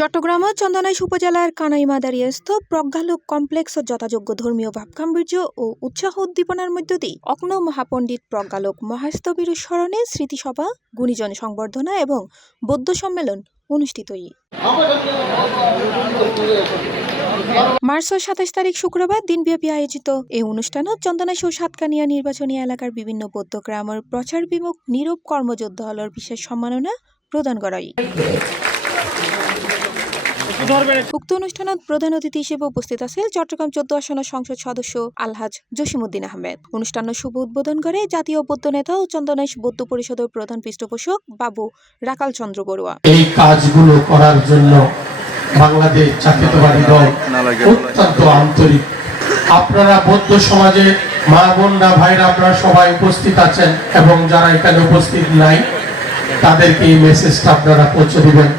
চট্টগ্রাম চন্দনাইশ উপজেলার কানাইমাদারিয়াস্থ প্রজ্ঞালোক কমপ্লেক্স ও যথাযোগ্য ধর্মীয় ভাবগাম্ভীর্য ও উৎসাহ উদ্দীপনার মধ্য দিয়ে অগ্ন মহাপণ্ডিত প্রজ্ঞালোক মহাস্তবীর স্মরণে স্মৃতিসভা, গুণীজন সংবর্ধনা এবং বৌদ্ধ সম্মেলন অনুষ্ঠিত। মার্চ ২৭ তারিখ শুক্রবার দিনব্যাপী আয়োজিত এই অনুষ্ঠানত চন্দনাইশ ও সাতকানিয়া নির্বাচনী এলাকার বিভিন্ন বৌদ্ধ গ্রামের প্রচার বিমুখ নীরব কর্মযোদ্ধ হলর বিশেষ সম্মাননা প্রদান করা হয়। উক্ত অনুষ্ঠানত প্রধান অতিথি হিসেবে উপস্থিত আছেন চট্টগ্রাম ১৪ আসনের সংসদ সদস্য আলহাজ জসিমউদ্দিন আহমেদ। অনুষ্ঠানের শুভ উদ্বোধন করে জাতীয় বৌদ্ধ নেতা ও চন্দনাইশ বৌদ্ধ পরিষদের প্রধান পৃষ্ঠপোষক বাবু রাকাল চন্দ্র বড়ুয়া। এই কাজগুলো করার জন্য বাংলাদেশ জাতীয়তাবাদী দল অত্যন্ত আন্তরিক। আপনারা বৌদ্ধ সমাজে মা বোনরা ভাইরা আপনারা সবাই উপস্থিত আছেন এবং যারা এখানে উপস্থিত নাই তাদেরকে এই মেসেজটা আপনারা পৌঁছে দিবেন।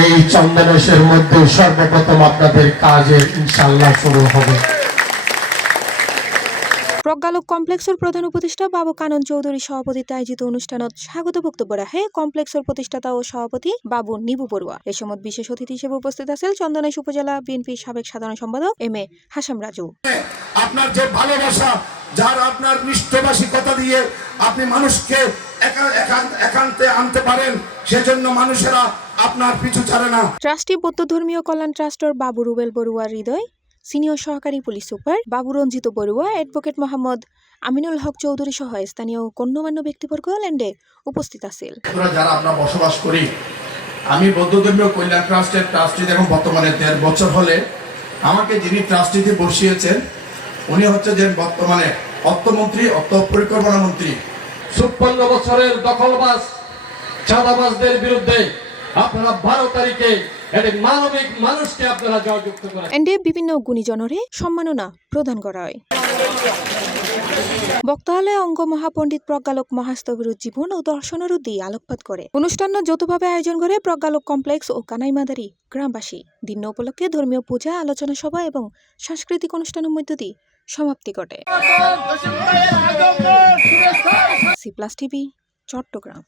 এই চন্দনাইশের মধ্যে সর্বপ্রথম আপনাদের কাজে ইনশাআল্লাহ শুরু হবে। প্রজ্ঞালোক কমপ্লেক্সের প্রধান উপদেষ্টা বাবু কানন চৌধুরী সভাপতিত্বে আয়োজিত অনুষ্ঠানত স্বাগত বক্তব্য রাখে কমপ্লেক্সের প্রতিষ্ঠাতা ও সভাপতি বাবু নিবু বড়ুয়া। এ সময় বিশেষ অতিথি হিসেবে উপস্থিত আছেন চন্দনাইশ উপজেলা বিএনপির সাবেক সাধারণ সম্পাদক এম.এ. হাসাম রাজু। আপনার যে ভালোবাসা, যার আপনার নিষ্ঠবাসিকতা দিয়ে আপনি মানুষকে একান্তে আনতে পারেন, সেজন্য মানুষেরা আপনার পিছু ছাড়ে না। ট্রাস্টি বৌদ্ধ ধর্মীয় কল্যাণ ট্রাস্টের বাবু রুবেল বড়ুয়ার হৃদয়, সিনিয়র সহকারী পুলিশ সুপার বাবু রঞ্জিত বড়ুয়া, অ্যাডভোকেট মোহাম্মদ আমিনুল হক চৌধুরী সহ স্থানীয় গণ্যমান্য ব্যক্তিবর্গ ল্যান্ডে উপস্থিত আছেন। যারা আমরা বসবাস করি, আমি বৌদ্ধ ধর্মীয় কল্যাণ ট্রাস্টের ট্রাস্টি এখন বর্তমানে ১.৫ বছর হলে আমাকে যিনি ট্রাস্টিতে বসিয়েছেন উনি হচ্ছে যে বর্তমানে অর্থমন্ত্রী, অর্থ পরিকল্পনা মন্ত্রী। ৫৬ বছরের দখলবাজ চাঁদাবাজদের বিরুদ্ধে আপনারা ১২ তারিখে একটি মানবিক মানুষকে আপনারা জয়যুক্ত করেন। এন্ডে বিভিন্ন গুণীজনরে সম্মাননা প্রদান করা হয়। বক্তালয়ে অঙ্গ মহাপণ্ডিত প্রজ্ঞালোক মহাস্তবীর জীবন ও দর্শনের উদ্দেশ্যে আলোকপাত করে। অনুষ্ঠান যৌথভাবে আয়োজন করে প্রজ্ঞালোক কমপ্লেক্স ও কানাইমাদারি গ্রামবাসী। দিন উপলক্ষে ধর্মীয় পূজা, আলোচনা সভা এবং সাংস্কৃতিক অনুষ্ঠানের মধ্য দিয়ে সমাপ্তি ঘটে। C plus TV, Chittagong.